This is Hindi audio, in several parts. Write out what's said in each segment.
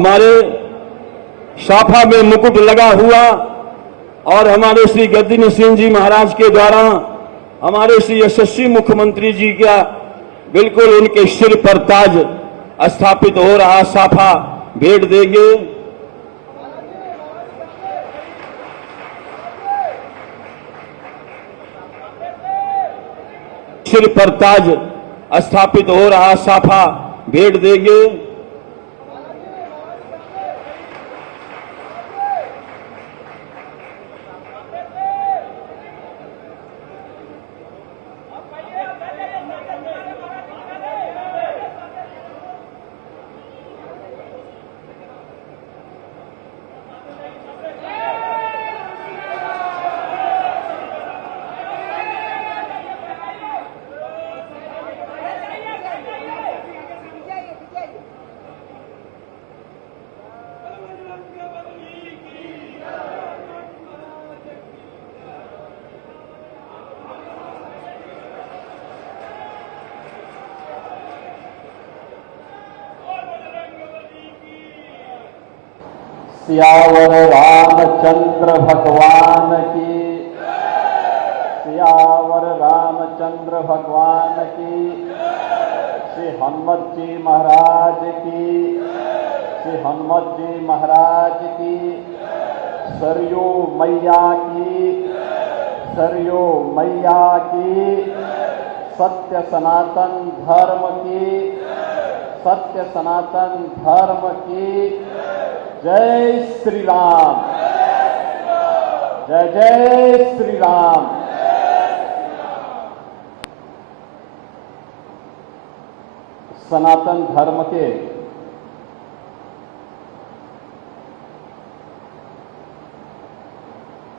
हमारे साफा में मुकुट लगा हुआ और हमारे श्री गद्दी नसीन जी महाराज के द्वारा हमारे श्री यशस्वी मुख्यमंत्री जी का बिल्कुल उनके सिर पर ताज स्थापित हो रहा साफा भेंट देंगे। सिर पर ताज स्थापित हो रहा साफा भेंट देंगे। सियावर रामचंद्र भगवान की, सियावर रामचंद्र भगवान की, श्री हनुमत जी महाराज की, श्री हनुमत जी महाराज की, सरयू मैया की, सरयू मैया की, सत्य सनातन धर्म की, सत्य सनातन धर्म की। जय श्री राम, जय जय श्री राम। सनातन धर्म के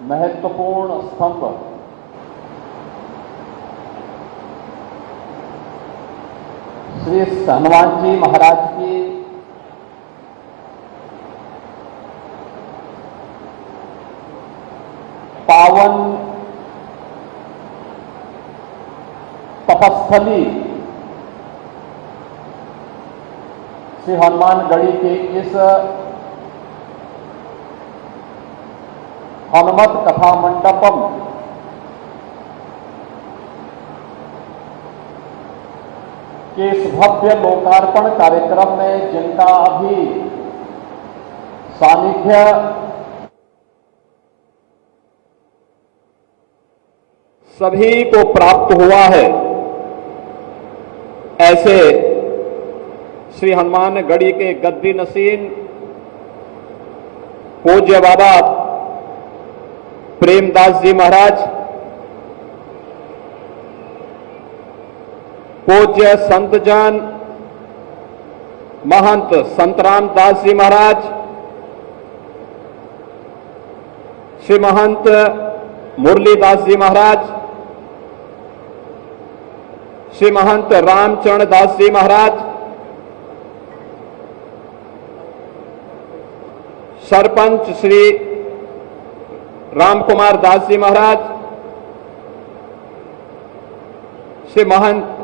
महत्वपूर्ण स्तंभ श्री हनुमान जी महाराज की पावन तपस्थली श्री हनुमानगढ़ी के इस हनुमत कथा मंडपम के इस भव्य लोकार्पण कार्यक्रम में जिनका अभी सानिध्य सभी को प्राप्त हुआ है, ऐसे श्री हनुमानगढ़ी के गद्दी नसीन पूज्य बाबा प्रेमदास जी महाराज, पूज्य संत जन महंत संतराम दास जी महाराज, श्री महंत मुरलीदास जी महाराज, श्री महंत रामचरण दास जी महाराज, सरपंच श्री रामकुमार दास जी महाराज, श्री महंत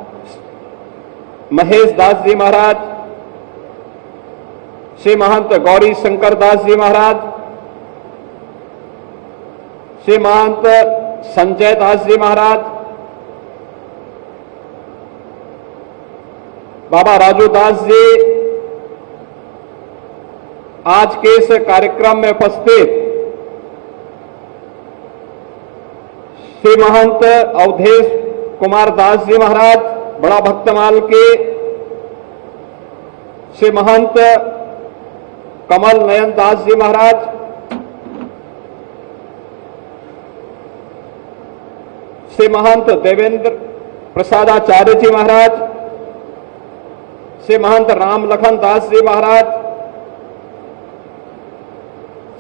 महेश दास जी महाराज, श्री महंत गौरी शंकर दास जी महाराज, श्री महंत संजय दास जी महाराज, बाबा राजू दास जी, आज के इस कार्यक्रम में उपस्थित श्री महंत अवधेश कुमार दास जी महाराज बड़ा भक्तमाल के, श्री महंत कमल नयन दास जी महाराज, श्री महंत देवेंद्र प्रसादाचार्य जी महाराज, श्री महंत राम लखन दास जी महाराज,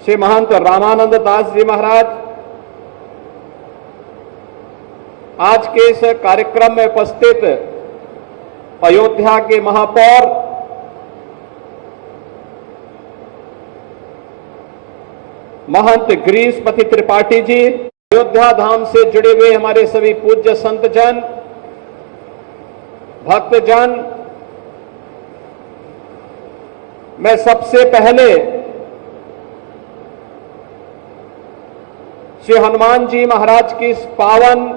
श्री महंत रामानंद दास जी महाराज, आज के इस कार्यक्रम में उपस्थित अयोध्या के महापौर महंत गिरीशपति त्रिपाठी जी, अयोध्या धाम से जुड़े हुए हमारे सभी पूज्य संत जन, भक्तजन, मैं सबसे पहले श्री हनुमान जी महाराज की इस पावन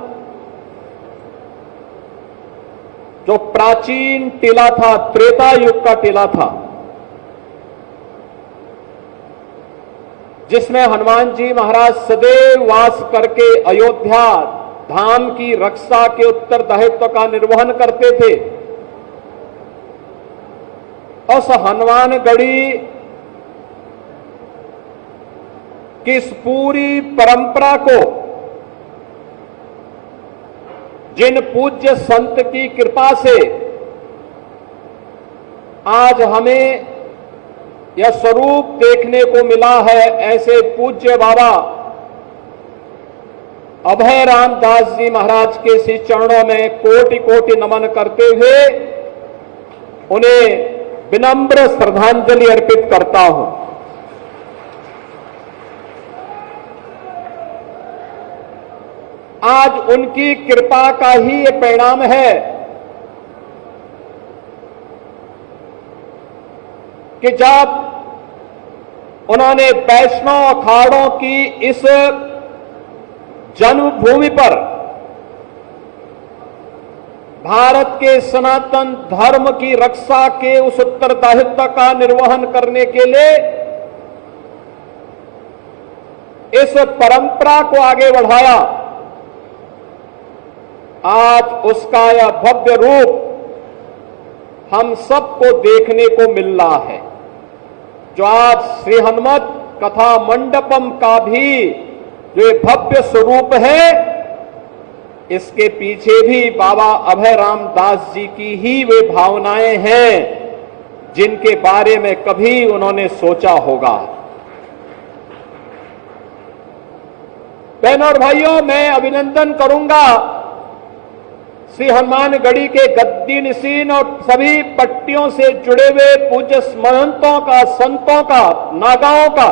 जो प्राचीन टीला था, त्रेता युग का टीला था, जिसमें हनुमान जी महाराज सदैव वास करके अयोध्या धाम की रक्षा के उत्तरदायित्व का निर्वहन करते थे। उस हनुमानगढ़ी की इस पूरी परंपरा को जिन पूज्य संत की कृपा से आज हमें यह स्वरूप देखने को मिला है, ऐसे पूज्य बाबा अभय राम दास जी महाराज के श्री चरणों में कोटि कोटि नमन करते हुए उन्हें विनम्र श्रद्धांजलि अर्पित करता हूं। आज उनकी कृपा का ही ये परिणाम है कि जब उन्होंने वैष्णव अखाड़ों की इस जन्मभूमि पर भारत के सनातन धर्म की रक्षा के उस उत्तरदायित्व का निर्वहन करने के लिए इस परंपरा को आगे बढ़ाया, आज उसका यह भव्य रूप हम सबको देखने को मिल रहा है। जो आज श्री हनुमत कथा मंडपम का भी जो ये भव्य स्वरूप है, इसके पीछे भी बाबा अभय राम दास जी की ही वे भावनाएं हैं जिनके बारे में कभी उन्होंने सोचा होगा। बहनों और भाइयों, मैं अभिनंदन करूंगा श्री हनुमानगढ़ी के गद्दी निशीन और सभी पट्टियों से जुड़े हुए पूज्य महंतों का, संतों का, नागाओं का,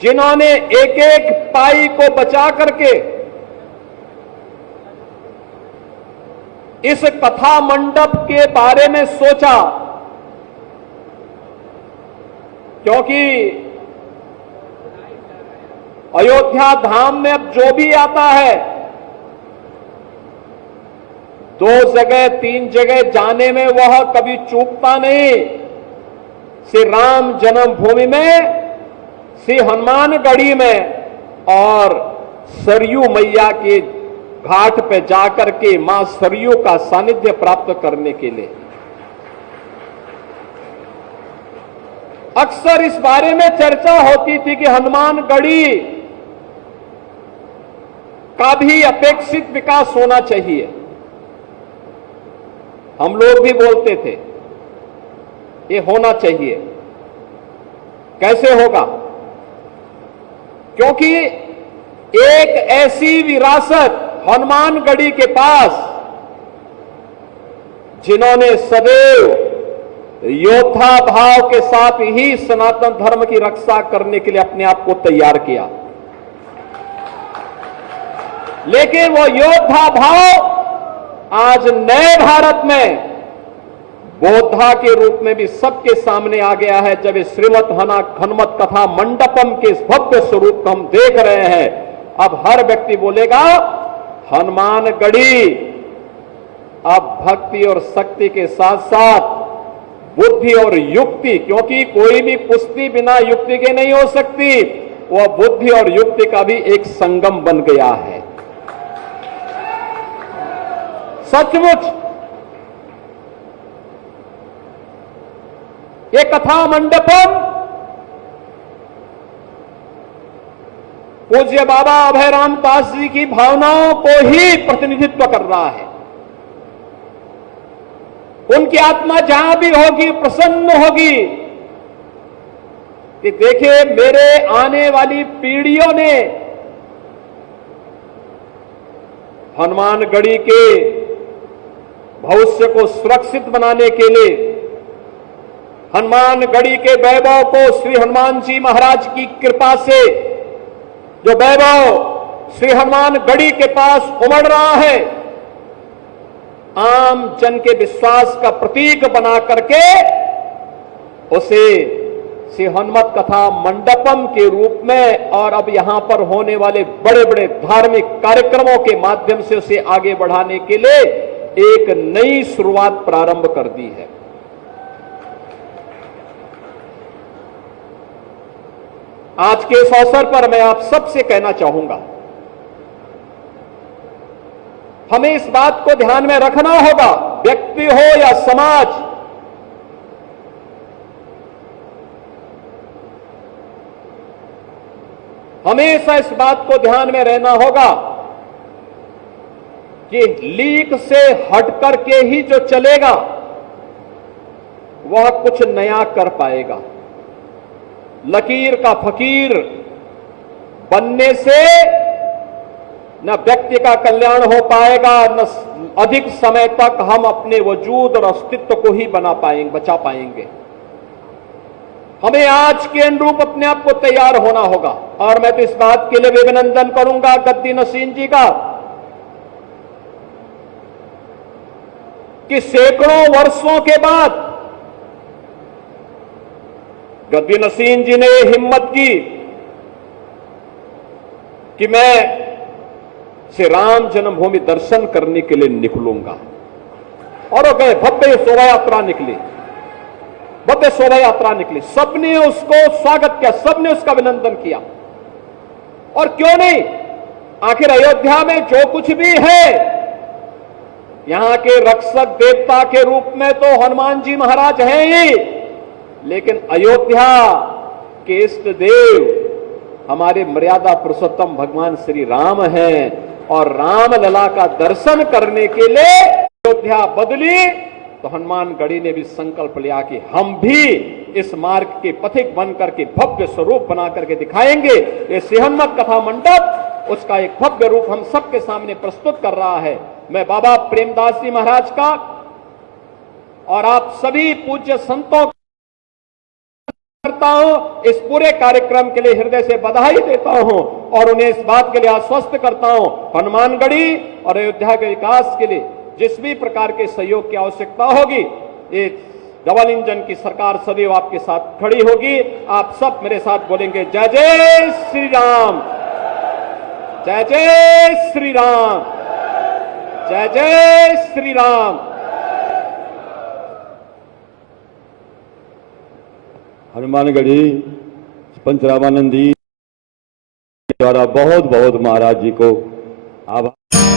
जिन्होंने एक एक पाई को बचा करके इस कथा मंडप के बारे में सोचा, क्योंकि अयोध्या धाम में अब जो भी आता है 2 जगह 3 जगह जाने में वह कभी चूकता नहीं। श्री राम जन्मभूमि में, श्री हनुमानगढ़ी में और सरयू मैया के घाट पे जाकर के मां सरयू का सानिध्य प्राप्त करने के लिए अक्सर इस बारे में चर्चा होती थी कि हनुमानगढ़ी का भी अपेक्षित विकास होना चाहिए। हम लोग भी बोलते थे ये होना चाहिए। कैसे होगा? क्योंकि एक ऐसी विरासत हनुमानगढ़ी के पास, जिन्होंने सदैव योद्धा भाव के साथ ही सनातन धर्म की रक्षा करने के लिए अपने आप को तैयार किया, लेकिन वो योद्धा भाव आज नए भारत में बोधा के रूप में भी सबके सामने आ गया है। जब इस श्रीमद हनुमत कथा मंडपम के इस भव्य स्वरूप को हम देख रहे हैं, अब हर व्यक्ति बोलेगा हनुमानगढ़ी अब भक्ति और शक्ति के साथ साथ बुद्धि और युक्ति, क्योंकि कोई भी कुश्ती बिना युक्ति के नहीं हो सकती, वह बुद्धि और युक्ति का भी एक संगम बन गया है। सचमुच ये कथा मंडपम पूज्य बाबा अभय राम दास जी की भावनाओं को ही प्रतिनिधित्व कर रहा है। उनकी आत्मा जहां भी होगी प्रसन्न होगी कि देखिए मेरे आने वाली पीढ़ियों ने हनुमानगढ़ी के भविष्य को सुरक्षित बनाने के लिए, हनुमानगढ़ी के वैभव को श्री हनुमान जी महाराज की कृपा से जो वैभव श्री हनुमानगढ़ी के पास उमड़ रहा है, आम जन के विश्वास का प्रतीक बना करके उसे श्री हनुमत कथा मंडपम के रूप में और अब यहां पर होने वाले बड़े बड़े धार्मिक कार्यक्रमों के माध्यम से उसे आगे बढ़ाने के लिए एक नई शुरुआत प्रारंभ कर दी है। आज के इस अवसर पर मैं आप सबसे कहना चाहूंगा, हमें इस बात को ध्यान में रखना होगा, व्यक्ति हो या समाज, हमेशा इस बात को ध्यान में रहना होगा कि लीक से हट करके ही जो चलेगा वह कुछ नया कर पाएगा। लकीर का फकीर बनने से न व्यक्ति का कल्याण हो पाएगा, न अधिक समय तक हम अपने वजूद और अस्तित्व को ही बचा पाएंगे। हमें आज के अनुरूप अपने आप को तैयार होना होगा। और मैं तो इस बात के लिए भी अभिनंदन करूंगा गद्दी नसीन जी का कि सैकड़ों वर्षों के बाद गद्दी नसीन जी ने हिम्मत की कि मैं श्री राम जन्मभूमि दर्शन करने के लिए निकलूंगा, और वो गए। भव्य शोभा यात्रा निकली, भव्य शोभा यात्रा निकली, सबने उसको स्वागत किया, सबने उसका अभिनंदन किया। और क्यों नहीं, आखिर अयोध्या में जो कुछ भी है, यहां के रक्षक देवता के रूप में तो हनुमान जी महाराज हैं ही, लेकिन अयोध्या के इष्ट देव हमारे मर्यादा पुरुषोत्तम भगवान श्री राम हैं। और राम लला का दर्शन करने के लिए अयोध्या बदली तो हनुमानगढ़ी ने भी संकल्प लिया कि हम भी इस मार्ग के पथिक बन करके भव्य स्वरूप बना करके दिखाएंगे। ये श्री हनुमत कथा मंडप उसका एक भव्य रूप हम सबके सामने प्रस्तुत कर रहा है। मैं बाबा प्रेमदास जी महाराज का और आप सभी पूज्य संतों करता हूं, इस पूरे कार्यक्रम के लिए हृदय से बधाई देता हूं और उन्हें इस बात के लिए आश्वस्त करता हूं, हनुमानगढ़ी और अयोध्या के विकास के लिए जिस भी प्रकार के सहयोग की आवश्यकता होगी, ये डबल इंजन की सरकार सदैव आपके साथ खड़ी होगी। आप सब मेरे साथ बोलेंगे, जय जय श्री राम, जय जय श्री राम, जय जय श्री राम। हनुमानगढ़ी पंच रामानंद जी द्वारा बहुत बहुत महाराज जी को आभार।